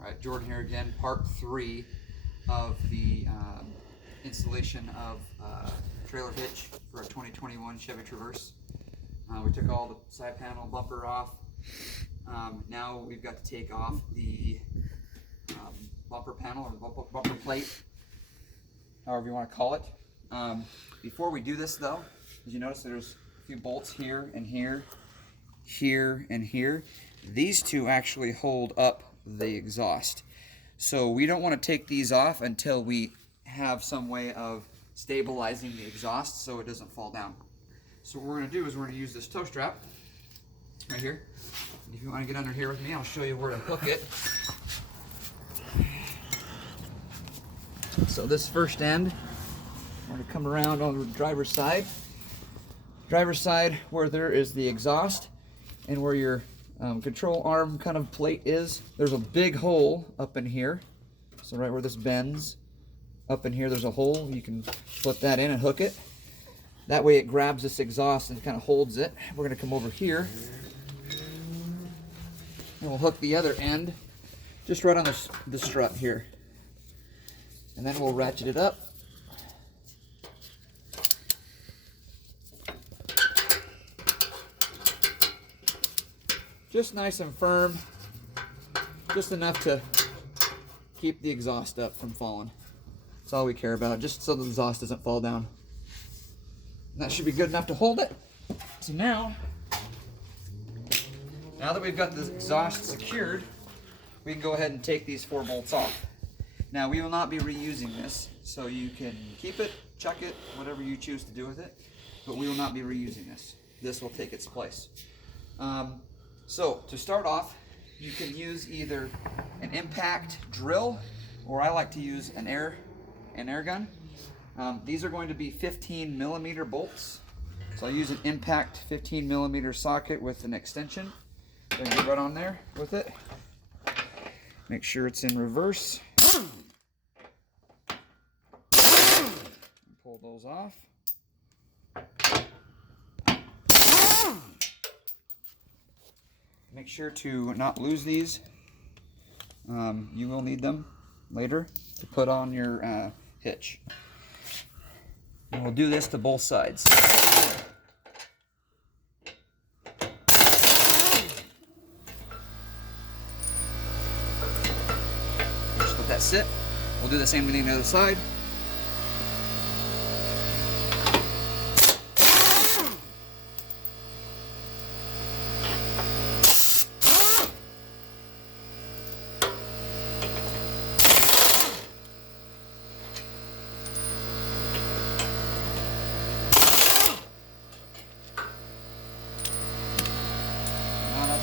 All right, Jordan here again, part 3 of the installation of trailer hitch for a 2021 Chevy Traverse. We took all the side panel bumper off. Now we've got to take off the bumper panel or the bumper plate, however you want to call it. Before we do this though, as you notice there's a few bolts here and here, here and here. These two actually hold up the exhaust. So we don't want to take these off until we have some way of stabilizing the exhaust so it doesn't fall down. So what we're going to do is we're going to use this tow strap right here. And if you want to get under here with me, I'll show you where to hook it. So this first end, we're going to come around on the driver's side. Driver's side where there is the exhaust and where your control arm kind of plate is, there's a big hole up in here. So right where this bends, up in here there's a hole. You can put that in and hook it. That way it grabs this exhaust and kind of holds it. We're going to come over here and we'll hook the other end just right on the strut here. And then we'll ratchet it up. Just nice and firm, just enough to keep the exhaust up from falling. That's all we care about, just so the exhaust doesn't fall down. And that should be good enough to hold it. So now that we've got the exhaust secured, we can go ahead and take these 4 bolts off. Now we will not be reusing this, so you can keep it, chuck it, whatever you choose to do with it, but we will not be reusing this. This will take its place. So to start off, you can use either an impact drill, or I like to use an air gun. These are going to be 15mm bolts. So I'll use an impact 15mm socket with an extension. So get right on there with it. Make sure it's in reverse. Pull those off. Make sure to not lose these. You will need them later to put on your hitch. And we'll do this to both sides. Just let that sit. We'll do the same thing on the other side.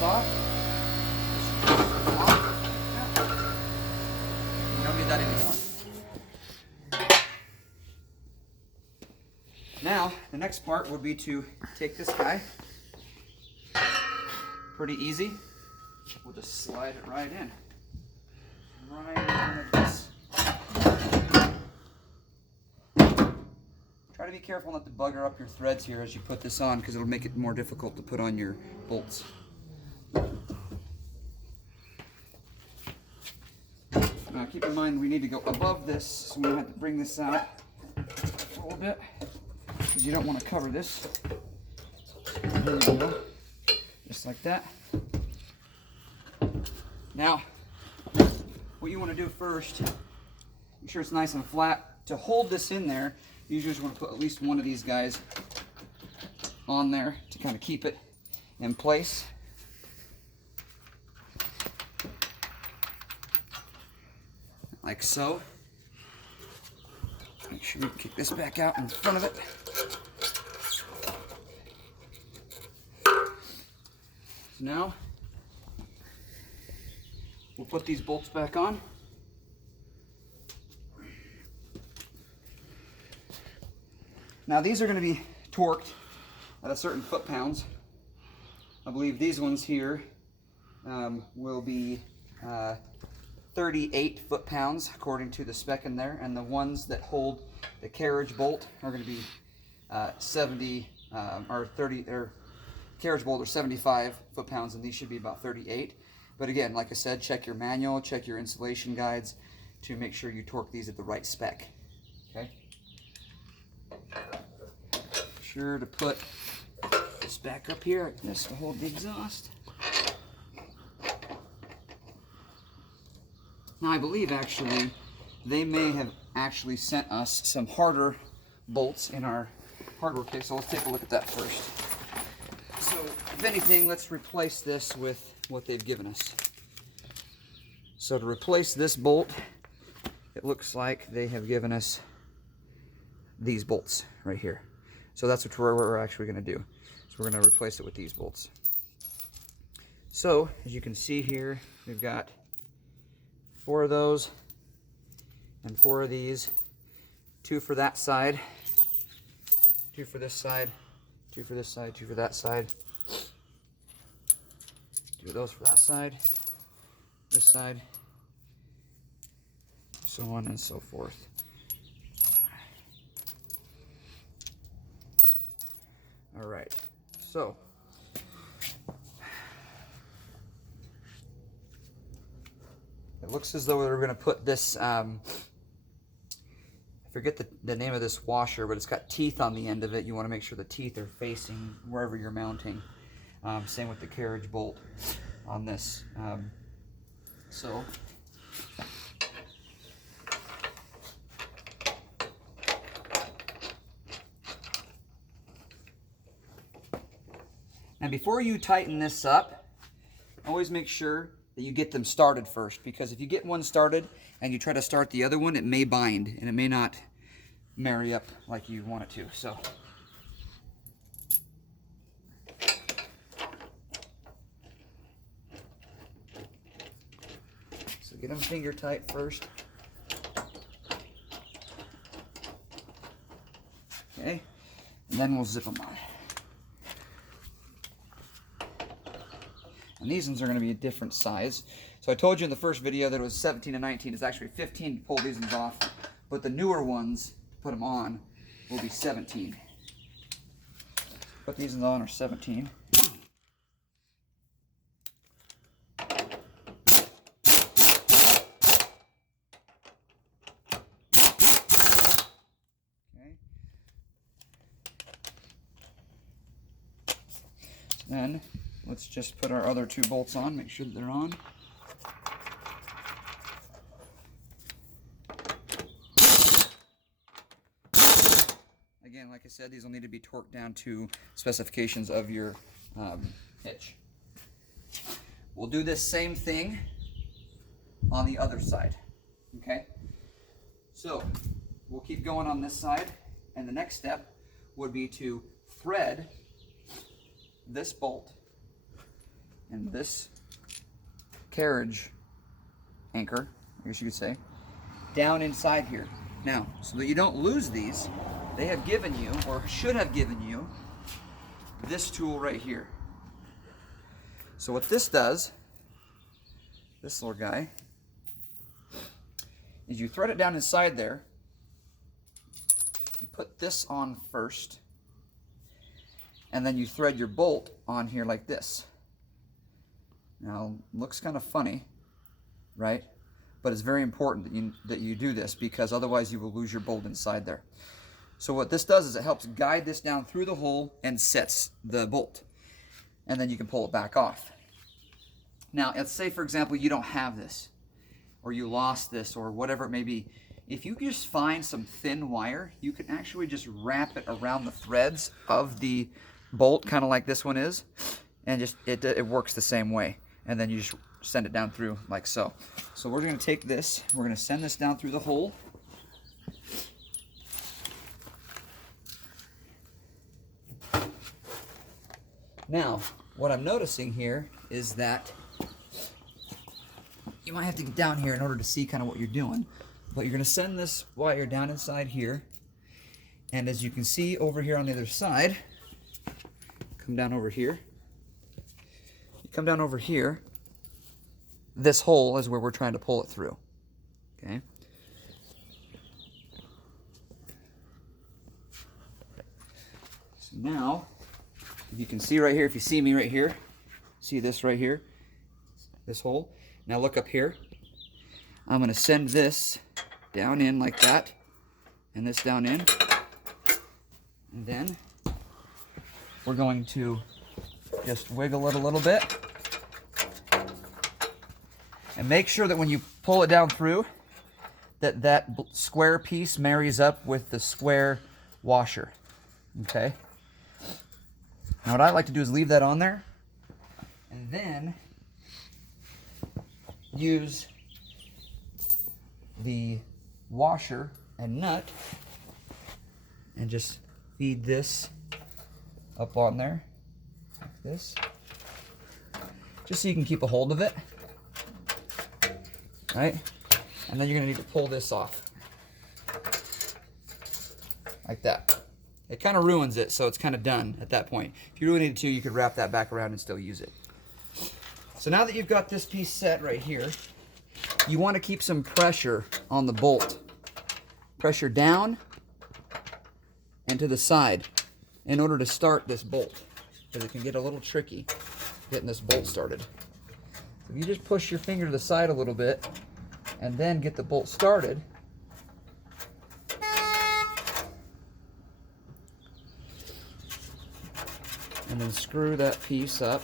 Off. You don't need that anymore. Now, the next part would be to take this guy. Pretty easy. We'll just slide it right in. Right in front of this. Try to be careful not to bugger up your threads here as you put this on, because it'll make it more difficult to put on your bolts. Now keep in mind we need to go above this, so we have to bring this out a little bit, because you don't want to cover this. There we go, just like that. Now, what you want to do first, make sure it's nice and flat. To hold this in there, you usually just want to put at least one of these guys on there to kind of keep it in place. Like so. Make sure you kick this back out in front of it. So now we'll put these bolts back on. Now these are going to be torqued at a certain foot-pounds. I believe these ones here will be 38 foot-pounds according to the spec in there, and the ones that hold the carriage bolt are going to be 70 or 30, or carriage bolt are 75 foot-pounds, and these should be about 38. But again, like I said, check your manual, check your installation guides to make sure you torque these at the right spec. Okay? Sure to put this back up here, just to hold the exhaust. Now I believe actually they may have actually sent us some harder bolts in our hardware kit, so let's take a look at that first. So if anything, let's replace this with what they've given us. So to replace this bolt, it looks like they have given us these bolts right here. So that's what we're actually going to do. So we're going to replace it with these bolts. So as you can see here, we've got 4 of those and 4 of these, 2 for that side, 2 for this side, 2 for this side, 2 for that side, 2 of those for that side, this side, so on and so forth. All right, so it looks as though we're going to put this, I forget the name of this washer, but it's got teeth on the end of it. You want to make sure the teeth are facing wherever you're mounting. Same with the carriage bolt on this. And before you tighten this up, always make sure that you get them started first, because if you get one started and you try to start the other one, it may bind and it may not marry up like you want it to. So get them finger tight first. Okay, and then we'll zip them on. And these ones are going to be a different size. So I told you in the first video that it was 17 and 19. It's actually 15 to pull these ones off. But the newer ones, to put them on, will be 17. Put these ones on are 17. Okay. Then let's just put our other 2 bolts on, make sure that they're on. Again, like I said, these will need to be torqued down to specifications of your hitch. We'll do this same thing on the other side, okay? So we'll keep going on this side, and the next step would be to thread this bolt and this carriage anchor, I guess you could say, down inside here. Now, so that you don't lose these, they have given you, or should have given you, this tool right here. So what this does, this little guy, is you thread it down inside there, you put this on first, and then you thread your bolt on here like this. Now, looks kind of funny, right? But it's very important that you do this, because otherwise you will lose your bolt inside there. So what this does is it helps guide this down through the hole and sets the bolt. And then you can pull it back off. Now, let's say, for example, you don't have this, or you lost this, or whatever it may be. If you just find some thin wire, you can actually just wrap it around the threads of the bolt, kind of like this one is, and just it works the same way. And then you just send it down through like so. So we're going to take this, we're going to send this down through the hole. Now, what I'm noticing here is that you might have to get down here in order to see kind of what you're doing. But you're going to send this wire down inside here. And as you can see over here on the other side, come down over here. You come down over here. This hole is where we're trying to pull it through. Okay? So now, if you can see right here, if you see me right here, see this right here, this hole. Now look up here. I'm going to send this down in like that, and this down in. And then we're going to just wiggle it a little bit. And make sure that when you pull it down through, that square piece marries up with the square washer. Okay? Now what I like to do is leave that on there, and then use the washer and nut and just feed this up on there like this, just so you can keep a hold of it, right? And then you're going to need to pull this off like that. It kind of ruins it, so it's kind of done at that point. If you really needed to, you could wrap that back around and still use it. So now that you've got this piece set right here, you want to keep some pressure on the bolt. Pressure down and to the side in order to start this bolt, because it can get a little tricky getting this bolt started. So if you just push your finger to the side a little bit and then get the bolt started, and then screw that piece up.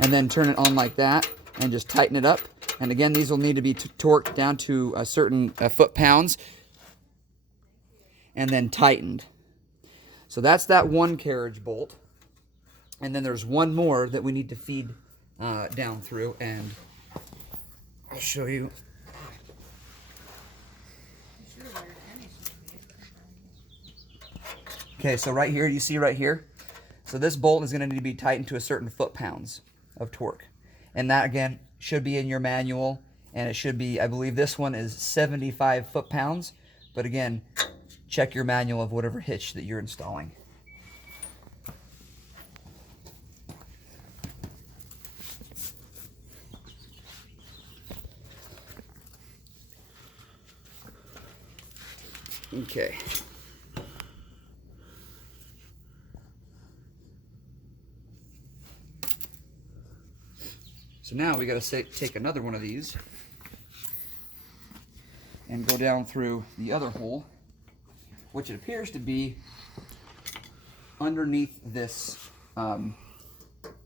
And then turn it on like that and just tighten it up. And again, these will need to be torqued down to a certain foot-pounds and then tightened. So that's that one carriage bolt. And then there's one more that we need to feed down through, and I'll show you. Okay, so right here, you see right here? So this bolt is going to need to be tightened to a certain foot-pounds of torque. And that, again, should be in your manual. And it should be, I believe this one is 75 foot-pounds. But again, check your manual of whatever hitch that you're installing. Okay. So now we got to take another one of these and go down through the other hole, which it appears to be underneath this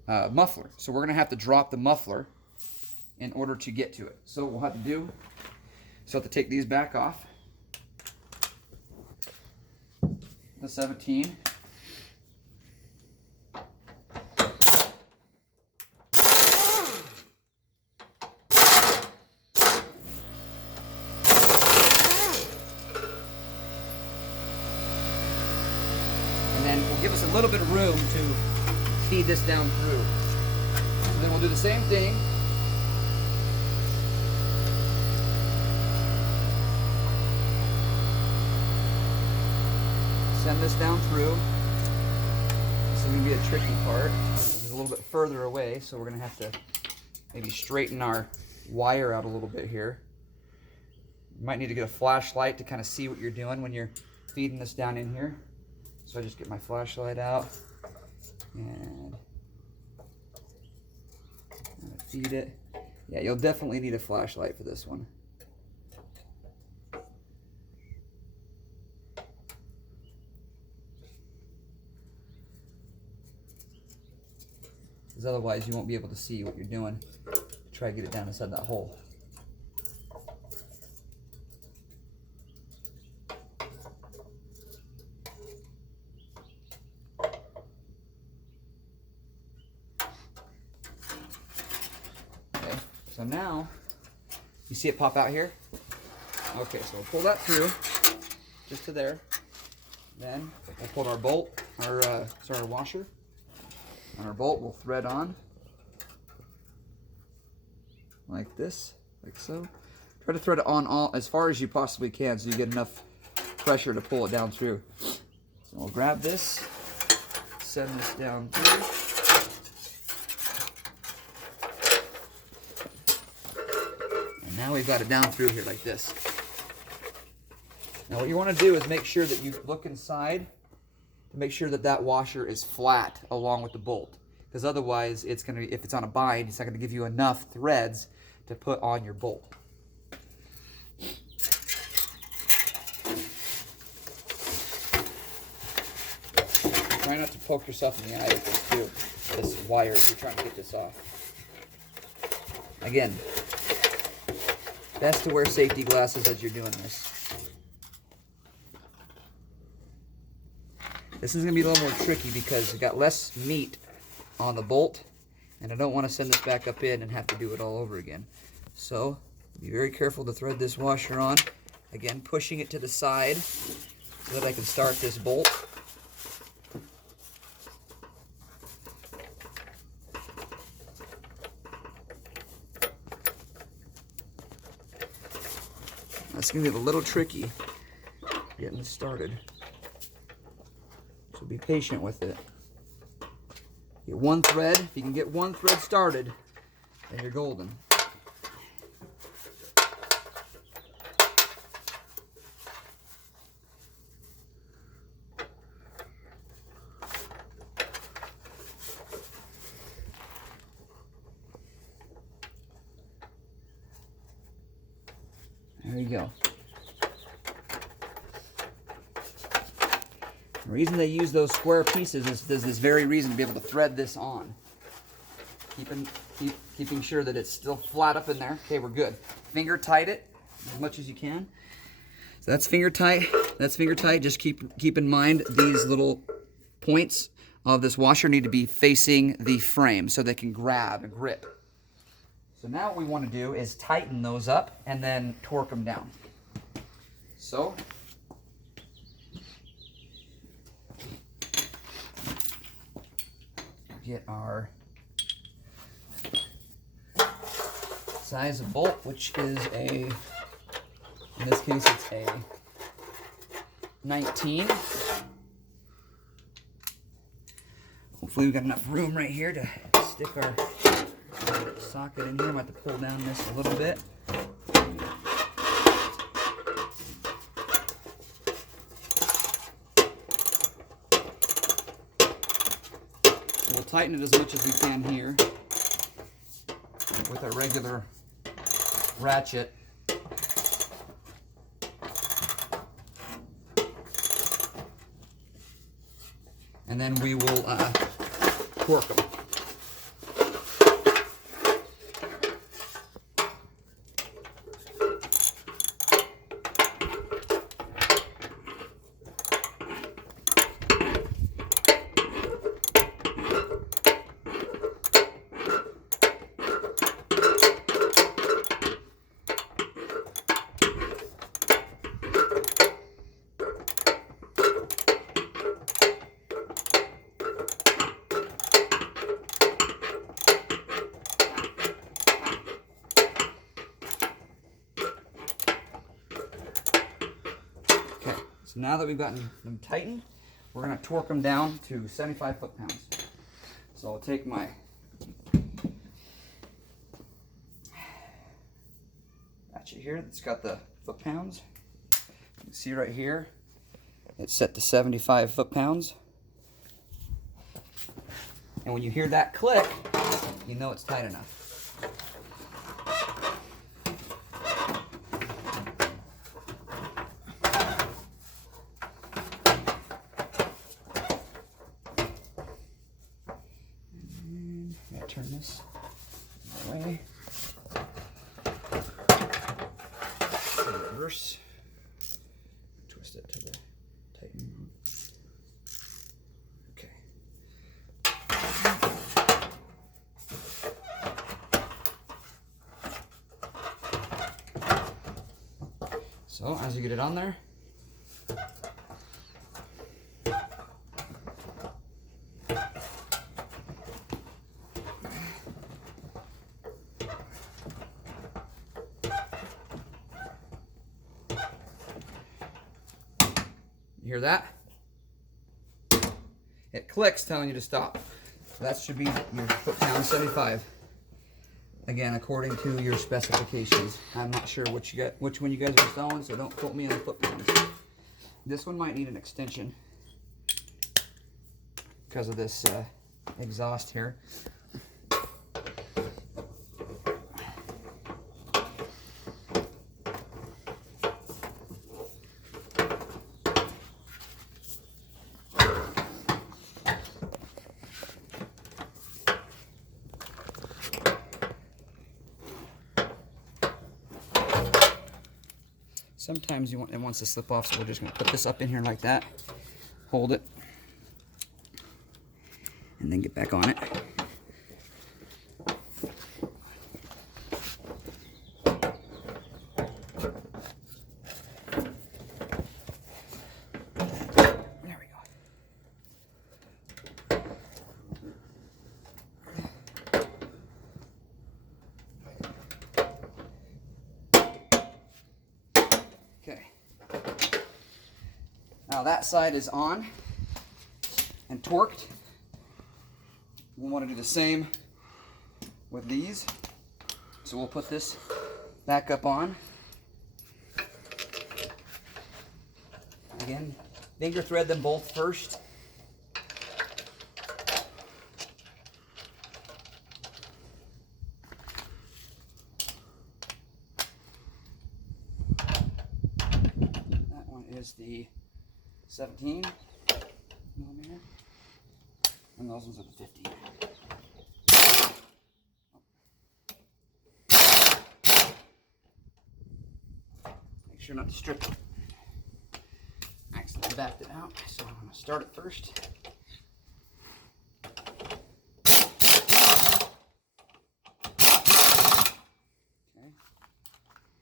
muffler. So we're going to have to drop the muffler in order to get to it. So what we'll have to do, so we'll have to take these back off. The 17. And then we'll give us a little bit of room to feed this down through. So then we'll do the same thing. Send this down through. This is going to be a tricky part. This is a little bit further away, so we're going to have to maybe straighten our wire out a little bit here. You might need to get a flashlight to kind of see what you're doing when you're feeding this down in here. So I just get my flashlight out and feed it. Yeah, you'll definitely need a flashlight for this one. Because otherwise you won't be able to see what you're doing. Try to get it down inside that hole. Okay, so now, you see it pop out here? Okay, so we'll pull that through, just to there. Then we'll pull our bolt, our washer. And our bolt will thread on like this, like so. Try to thread it on as far as you possibly can so you get enough pressure to pull it down through. So we'll grab this, send this down through. And now we've got it down through here like this. Now what you want to do is make sure that you look inside to make sure that that washer is flat along with the bolt. Because otherwise, it's gonna, if it's on a bind, it's not gonna give you enough threads to put on your bolt. Try not to poke yourself in the eye with this too. This wire, if you're trying to get this off. Again, best to wear safety glasses as you're doing this. This is going to be a little more tricky because it's got less meat on the bolt, and I don't want to send this back up in and have to do it all over again. So, be very careful to thread this washer on. Again, pushing it to the side so that I can start this bolt. It's going to be a little tricky getting this started. So be patient with it. Get one thread. If you can get one thread started, then you're golden. There you go. The reason they use those square pieces is there's this very reason to be able to thread this on. Keeping sure that it's still flat up in there. Okay, we're good. Finger tight it as much as you can. So that's finger tight. That's finger tight. Just keep in mind these little points of this washer need to be facing the frame so they can grab and grip. So now what we want to do is tighten those up and then torque them down. So get our size of bolt, which is a, in this case it's a 19. Hopefully we've got enough room right here to stick our socket in here. I might have to pull down this a little bit. So we'll tighten it as much as we can here with a regular ratchet. And then we will torque them. So now that we've gotten them tightened, we're going to torque them down to 75 foot-pounds. So I'll take my ratchet here that's got the foot-pounds. You can see right here, it's set to 75 foot-pounds. And when you hear that click, you know it's tight enough. Turn this away. Reverse. Twist it to the tighten. Okay. So as you get it on there, you hear that? It clicks telling you to stop. So that should be your foot-pound 75. Again, according to your specifications. I'm not sure which one you guys are installing, so don't quote me on the foot-pounds. This one might need an extension. because of this exhaust here. Sometimes it wants to slip off, so we're just going to put this up in here like that, hold it, and then get back on it. There we go. Okay. Now that side is on and torqued. We want to do the same with these. So we'll put this back up on. Again, finger thread them both first. That one is the 17 millimeter, and those ones are the 15. Make sure not to strip it. Accidentally backed it out, so I'm going to start it first. Okay,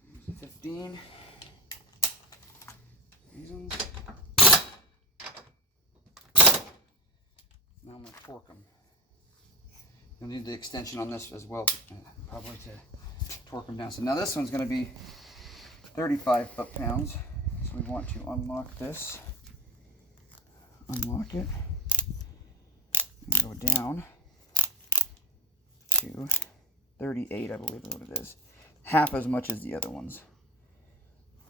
here's the 15. These ones. Now I'm going to torque them. You'll need the extension on this as well, probably to torque them down. So now this one's going to be 35 foot-pounds. So we want to unlock this, unlock it, and go down to 38, I believe is what it is. Half as much as the other ones.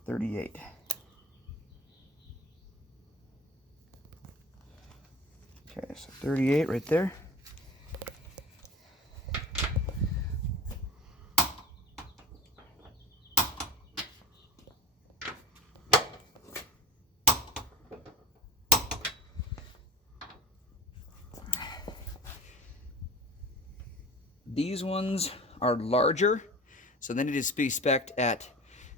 38. Okay, so 38 right there. These ones are larger, so they need to be spec'd at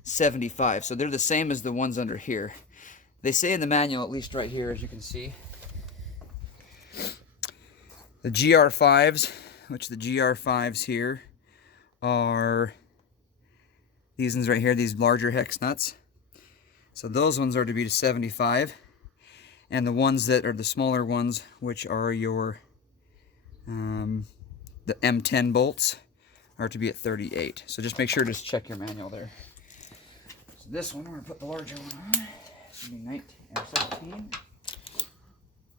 75. So they're the same as the ones under here. They say in the manual, at least right here, as you can see, the GR5s, which the GR5s here are these ones right here, these larger hex nuts. So those ones are to be to 75. And the ones that are the smaller ones, which are your the M10 bolts, are to be at 38. So just make sure to check your manual there. So this one, we're going to put the larger one on. This will be 19 or 17.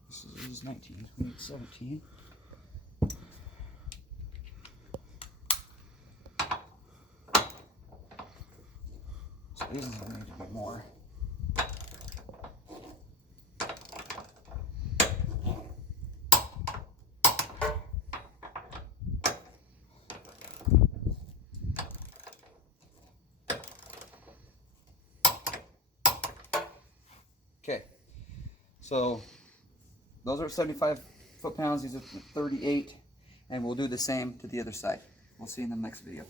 This is 19. We need 17. So these ones need to be more. Okay, so those are 75 foot-pounds, these are 38, and we'll do the same to the other side. We'll see you in the next video.